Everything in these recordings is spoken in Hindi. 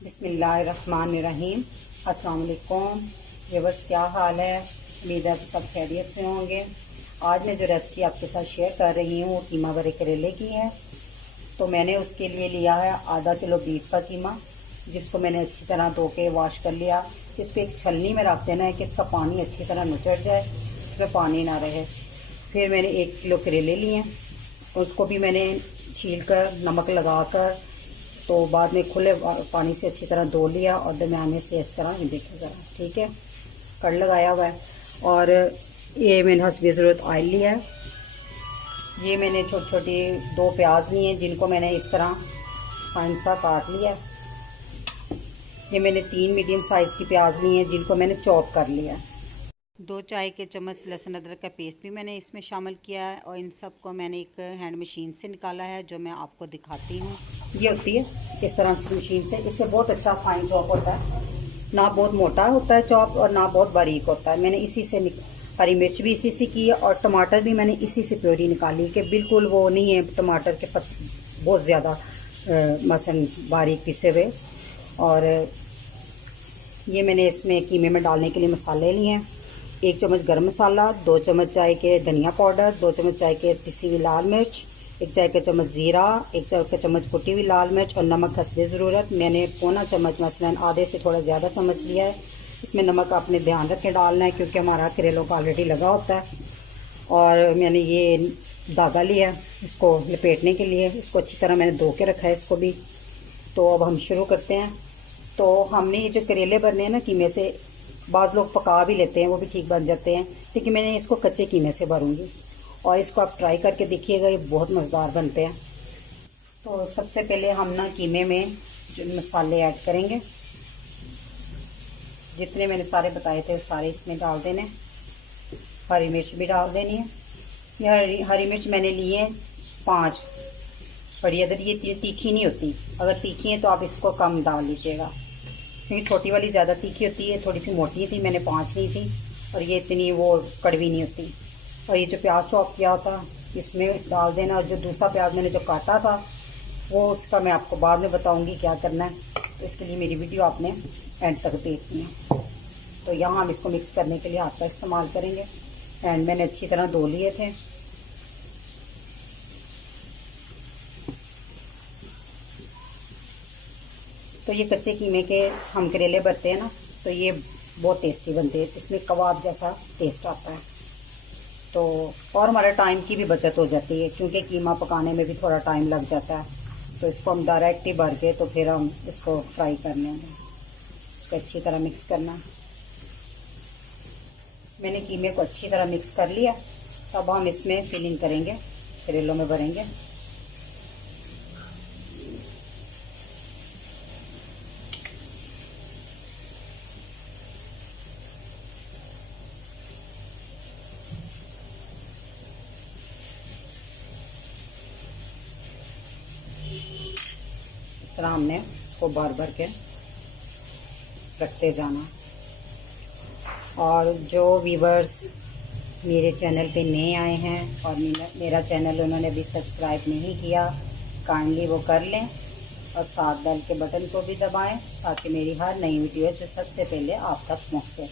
बिस्मिल्लाहिर्रहमानिर्रहीम। अस्सलाम वालेकुम व्यूअर्स, क्या हाल है? उम्मीद है सब खैरियत से होंगे। आज मैं जो रेसिपी आपके साथ शेयर कर रही हूँ वो कीमा भरे करेले की है। तो मैंने उसके लिए लिया है आधा किलो बीफ का कीमा, जिसको मैंने अच्छी तरह धो के वॉश कर लिया। इसको एक छलनी में रख देना है कि इसका पानी अच्छी तरह निचड़ जाए, इसमें पानी ना रहे। फिर मैंने 1 किलो करेले लिए, उसको भी मैंने छील कर नमक लगा कर तो बाद में खुले पानी से अच्छी तरह धो लिया और दरमियाने से इस तरह देखिए ज़रा, ठीक है, कड़ लगाया हुआ है। और ये मैंने हस्बे ज़रूरत ऑयल लिया है। ये मैंने छोटी छोटी 2 प्याज लिए हैं, जिनको मैंने इस तरह फाइन सा काट लिया। ये मैंने 3 मीडियम साइज़ की प्याज ली हैं, जिनको मैंने चॉप कर लिया। 2 चाय के चम्मच लहसुन अदरक का पेस्ट भी मैंने इसमें शामिल किया है और इन सब को मैंने एक हैंड मशीन से निकाला है, जो मैं आपको दिखाती हूँ। ये होती है इस तरह से मशीन से, इससे बहुत अच्छा फाइन चॉप होता है, ना बहुत मोटा होता है चॉप और ना बहुत बारीक होता है। मैंने इसी से हरी मिर्च भी इसी से की है और टमाटर भी मैंने इसी से प्योरी निकाली कि बिल्कुल वो नहीं है टमाटर के बहुत ज़्यादा मसन बारीक पिसे हुए। और ये मैंने इसमें कीमे में डालने के लिए मसाले लिए हैं। 1 चम्मच गरम मसाला, 2 चम्मच चाय के धनिया पाउडर, 2 चम्मच चाय के पिसी हुई लाल मिर्च, 1 चाय का चम्मच ज़ीरा, 1 चाय का चम्मच कुटी हुई लाल मिर्च और नमक हस्बे ज़रूरत। मैंने पौना चम्मच मसलन आधे से थोड़ा ज़्यादा चम्मच लिया है। इसमें नमक आपने ध्यान रख के डालना है, क्योंकि हमारा करेलों का ऑलरेडी लगा होता है। और मैंने ये धागा लिया है इसको लपेटने के लिए, इसको अच्छी तरह मैंने धो के रखा है इसको भी। तो अब हम शुरू करते हैं। तो हमने ये जो करेले भरने हैं ना कीमे से, बाज़ लोग पका भी लेते हैं, वो भी ठीक बन जाते हैं, लेकिन मैंने इसको कच्चे कीमे से भरूंगी और इसको आप ट्राई करके देखिएगा, ये बहुत मज़ेदार बनते हैं। तो सबसे पहले हम ना कीमे में जो मसाले ऐड करेंगे, जितने मैंने सारे बताए थे सारे इसमें डाल देने। हरी मिर्च भी डाल देनी है। ये हरी मिर्च मैंने ली है 5 बड़ी। अगर ये तीखी नहीं होती, अगर तीखी है तो आप इसको कम डाल लीजिएगा, क्योंकि छोटी वाली ज़्यादा तीखी होती है, थोड़ी सी मोटी थी, मैंने 5 ली थी। और ये इतनी वो कड़वी नहीं होती। और ये जो प्याज चॉप किया था इसमें डाल देना। और जो दूसरा प्याज मैंने जो काटा था वो उसका मैं आपको बाद में बताऊंगी क्या करना है, तो इसके लिए मेरी वीडियो आपने एंड तक देखनी है। तो यहाँ हम इसको मिक्स करने के लिए हाथ का इस्तेमाल करेंगे। एंड मैंने अच्छी तरह धो लिए थे। तो ये कच्चे कीमे के हम करेले भरते हैं ना, तो ये बहुत टेस्टी बनते हैं, इसमें कबाब जैसा टेस्ट आता है। तो और हमारे टाइम की भी बचत हो जाती है, क्योंकि कीमा पकाने में भी थोड़ा टाइम लग जाता है। तो इसको हम डायरेक्ट ही भर के तो फिर हम इसको फ्राई कर लेंगे। इसको अच्छी तरह मिक्स करना। मैंने कीमे को अच्छी तरह मिक्स कर लिया। अब हम इसमें फिलिंग करेंगे, करेलों में भरेंगे। इस तरह हमने इसको भर भर के रखते जाना। और जो व्यूवर्स मेरे चैनल पे नए आए हैं और मेरा चैनल उन्होंने अभी सब्सक्राइब नहीं किया, काइंडली वो कर लें और साथ बेल के बटन को भी दबाएं, ताकि मेरी हर नई वीडियो जो सबसे पहले आप तक पहुंचे।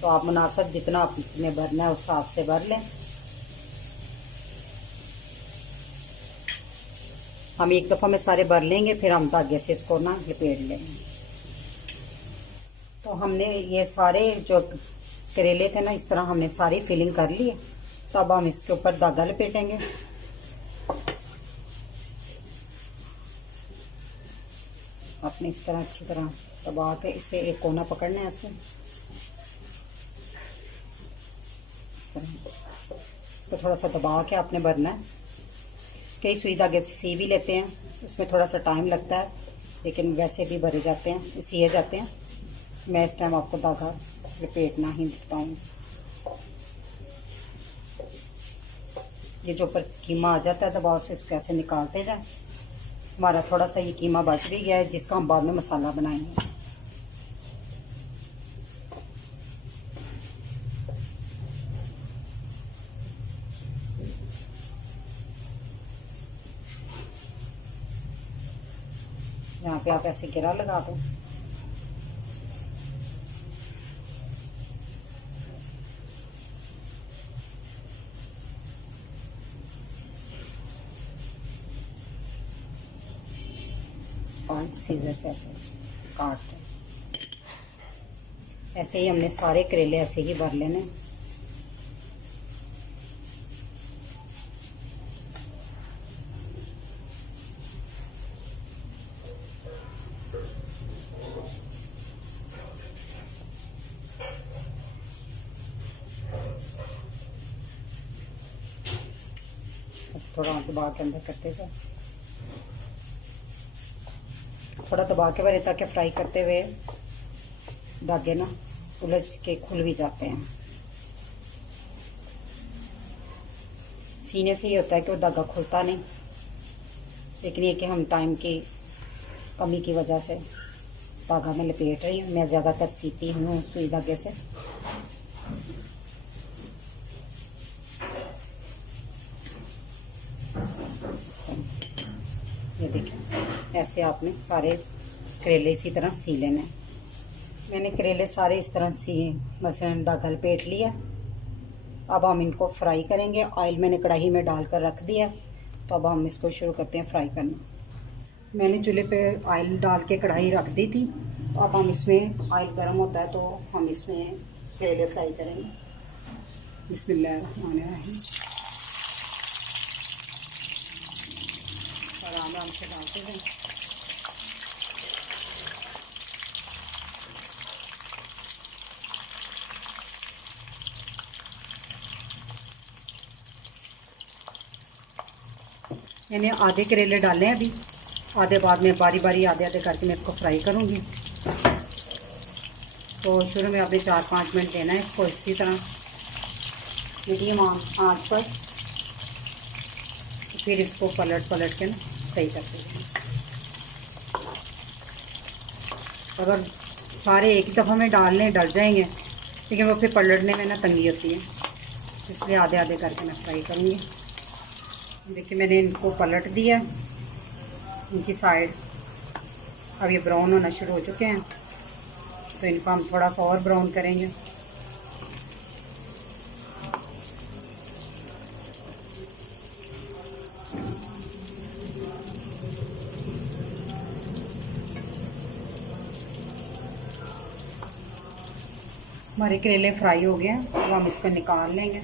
तो आप मुनासिब जितना आपने भरना है उस हिसाब से भर लें। हम एक दफ़ा में सारे भर लेंगे, फिर हम धागे से इसको ना लपेट लेंगे। तो हमने ये सारे जो करेले थे ना, इस तरह हमने सारी फिलिंग कर ली है। तो अब हम इसके ऊपर धागा लपेटेंगे। आपने इस तरह अच्छी तरह दबा के इसे एक कोना पकड़ना है ऐसे, इसको थोड़ा सा दबा के आपने भरना है। कई सुई धागे से सी भी लेते हैं, उसमें थोड़ा सा टाइम लगता है, लेकिन वैसे भी भरे जाते हैं, सिए जाते हैं। मैं इस टाइम आपको धागा लपेटना ही बताऊँ। ये जो ऊपर कीमा आ जाता है दबाव से, इसको ऐसे निकालते जाए। हमारा थोड़ा सा ये कीमा बच भी गया है, जिसका हम बाद में मसाला बनाएंगे। यहाँ पे आप ऐसे गिरा लगा दो। और सीजर से ऐसे काट दो। ऐसे ही हमने सारे करेले ऐसे ही भर लेने। थोड़ा दबा के अंदर करते जाए, थोड़ा दबा के भरे ताकि फ्राई करते हुए धागे ना उलझ के खुल भी जाते हैं। सीने से ये होता है कि वो धागा खुलता नहीं, लेकिन ये कि हम टाइम की कमी की वजह से धागा में लपेट रही हूँ। मैं ज़्यादातर सीती हूँ सुई धागे से। ये देखिए, ऐसे आपने सारे करेले इसी तरह सी लेने। मैंने करेले सारे इस तरह सिए, मसलन धागा लपेट लिया। अब हम इनको फ्राई करेंगे। ऑयल मैंने कढ़ाई में डालकर रख दिया, तो अब हम इसको शुरू करते हैं फ्राई करना। मैंने चूल्हे पे ऑयल डाल के कढ़ाई रख दी थी, तो अब हम इसमें, ऑयल गर्म होता है तो हम इसमें करेले फ्राई करेंगे। बिस्मिल्लाहिर्रहमानिर्रहीम। आराम आराम से डालते हैं। मैंने आधे करेले डाले हैं अभी, आधे बाद में बारी बारी आधे आधे करके मैं इसको फ्राई करूँगी। तो शुरू में आपने 4-5 मिनट देना है इसको इसी तरह मीडियम आंच पर, फिर इसको पलट के ना सही करते हैं। अगर सारे एक ही दफ़ा में डालने डल जाएंगे, लेकिन वो फिर पलटने में ना तंगी होती है, इसलिए आधे आधे करके मैं फ्राई करूँगी। देखिए, मैंने इनको पलट दिया, इनकी साइड अब ये ब्राउन होना शुरू हो चुके हैं, तो इनको हम थोड़ा सा और ब्राउन करेंगे। हमारे करेले फ्राई हो गए हैं, तो हम इसको निकाल लेंगे।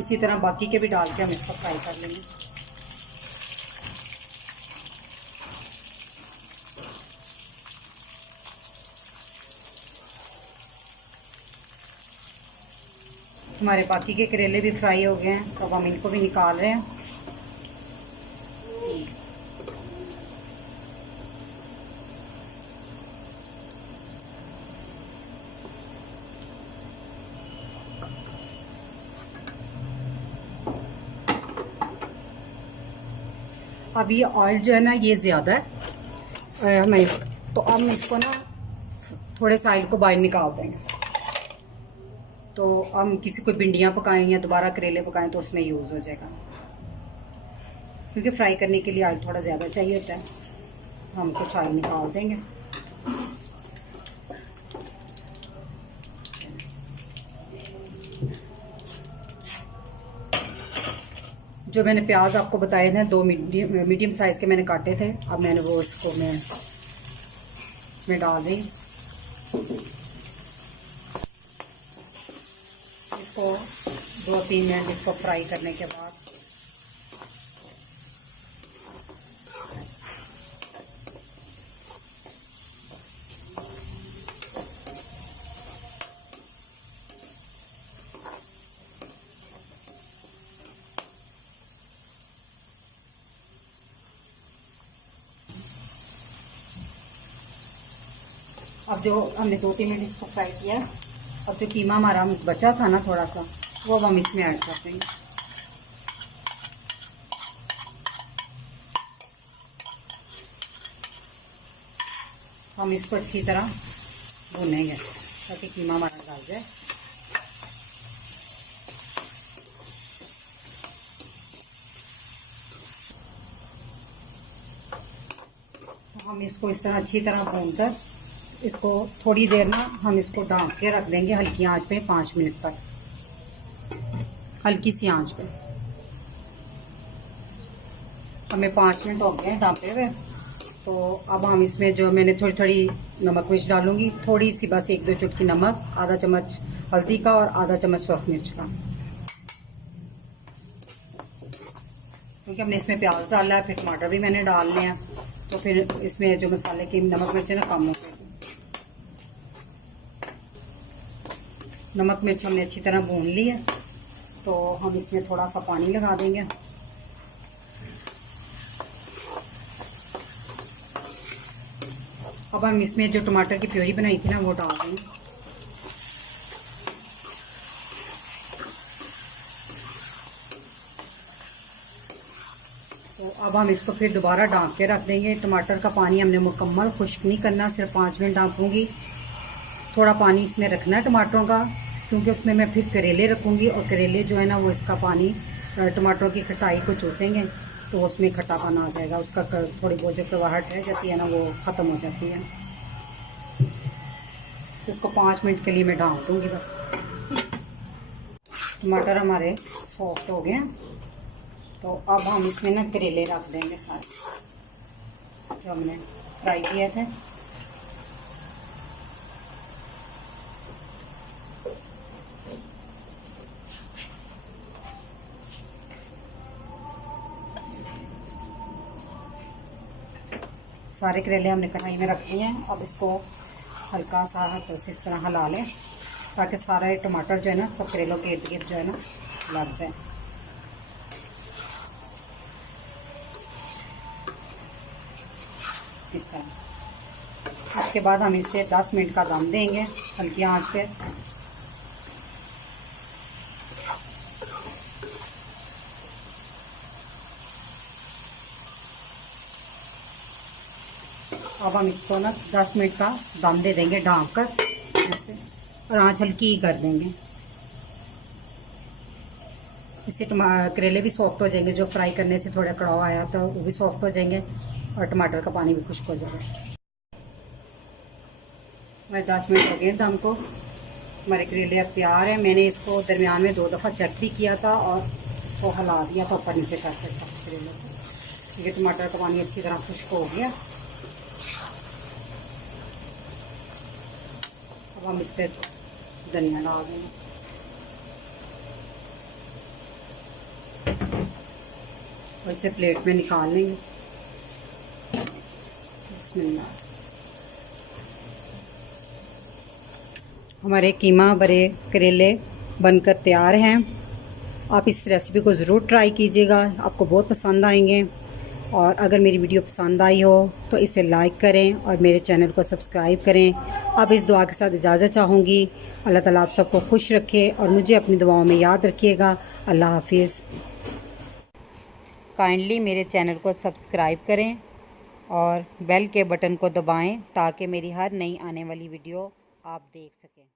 इसी तरह बाकी के भी डाल के हम इसको फ्राई कर लेंगे। हमारे बाकी के करेले भी फ्राई हो गए हैं, तो अब हम इनको भी निकाल रहे हैं। अब ये ऑयल जो है ना, ये ज़्यादा है हमें, तो हम इसको ना थोड़े सा ऑयल को बाहर निकाल देंगे। तो हम किसी को भिंडियाँ पकाएं या दोबारा करेले पकाएं तो उसमें यूज़ हो जाएगा, क्योंकि फ्राई करने के लिए ऑयल थोड़ा ज़्यादा चाहिए होता है। हम कुछ ऑयल निकाल देंगे। जो मैंने प्याज आपको बताए थे, 2 मीडियम साइज़ के मैंने काटे थे, अब मैंने वो इसको मैं इसमें डाल दी। इसको 2-3 मिनट इसको फ्राई करने के बाद अब जो हमने 2-3 मिनट इसको फ्राई किया, अब जो कीमा हमारा बचा था ना थोड़ा सा, वो हम इसमें ऐड कर देंगे। हम इसको अच्छी तरह भुनेंगे ताकि कीमा हमारा गल जाए। तो हम इसको इस तरह अच्छी तरह भूनकर इसको थोड़ी देर ना हम इसको ढक के रख देंगे हल्की आंच पे 5 मिनट तक, हल्की सी आंच पे। हमें 5 मिनट हो गए ढाँपे हुए। तो अब हम इसमें जो मैंने थोड़ी थोड़ी नमक मिर्च डालूंगी, थोड़ी सी बस 1-2 चुटकी नमक, आधा चम्मच हल्दी का और आधा चम्मच सूरख मिर्च का, क्योंकि हमने इसमें प्याज डाला है, फिर टमाटर भी मैंने डाल लिया है, तो फिर इसमें जो मसाले की नमक मिर्च है ना कम हो जाएगी। नमक मिर्च हमने अच्छी तरह भून ली है, तो हम इसमें थोड़ा सा पानी लगा देंगे। अब हम इसमें जो टमाटर की प्योरी बनाई थी ना वो डाल देंगे। तो अब हम इसको फिर दोबारा ढाँप के रख देंगे। टमाटर का पानी हमने मुकम्मल खुश्क नहीं करना, सिर्फ 5 मिनट ढाँपूंगी। थोड़ा पानी इसमें रखना है टमाटरों का, क्योंकि उसमें मैं फिर करेले रखूँगी और करेले जो है ना वो इसका पानी टमाटरों की खटाई को चूसेंगे, तो उसमें खट्टापन आ जाएगा, उसका थोड़ी बहुत जो कड़वाहट है जाती है ना वो ख़त्म हो जाती है। तो इसको 5 मिनट के लिए मैं ढाँप दूँगी बस। टमाटर हमारे सॉफ्ट हो गए हैं, तो अब हम इसमें ना करेले रख देंगे सारे जो हमने फ्राई किए थे। सारे करेले हमने कढ़ाई में रख दिए हैं। अब इसको हल्का सा हाथों से इस तरह हिला लें ताकि सारा ये टमाटर जो है ना सब करेलों के इर्द गिर्द जो है ना लग जाए। इस तरह। उसके बाद हम इसे 10 मिनट का दम देंगे हल्की आंच पे। अब हम इसको ना 10 मिनट का दम दे देंगे ढाँप कर ऐसे, और आँच हल्की ही कर देंगे। इससे करेले भी सॉफ्ट हो जाएंगे, जो फ्राई करने से थोड़ा कड़ाव आया तो वो भी सॉफ्ट हो जाएंगे और टमाटर का पानी भी खुश्क हो जाएगा। हमारे 10 मिनट हो गए दम को, हमारे करेले अब तैयार हैं। मैंने इसको दरमियान में 2 दफ़ा चेक भी किया था और इसको हिला दिया था ऊपर नीचे करके सब करेले को। ये टमाटर का पानी अच्छी तरह खुश्क हो गया। अब हम इस पर धनिया डाल देंगे और इसे प्लेट में निकाल लेंगे। बिस्मिल्लाह। हमारे कीमा भरे करेले बनकर तैयार हैं। आप इस रेसिपी को ज़रूर ट्राई कीजिएगा, आपको बहुत पसंद आएंगे। और अगर मेरी वीडियो पसंद आई हो तो इसे लाइक करें और मेरे चैनल को सब्सक्राइब करें। अब इस दुआ के साथ इजाज़त चाहूँगी। अल्लाह ताला आप सबको खुश रखे और मुझे अपनी दुआओं में याद रखिएगा। अल्लाह हाफिज़। काइंडली मेरे चैनल को सब्सक्राइब करें और बेल के बटन को दबाएं ताकि मेरी हर नई आने वाली वीडियो आप देख सकें।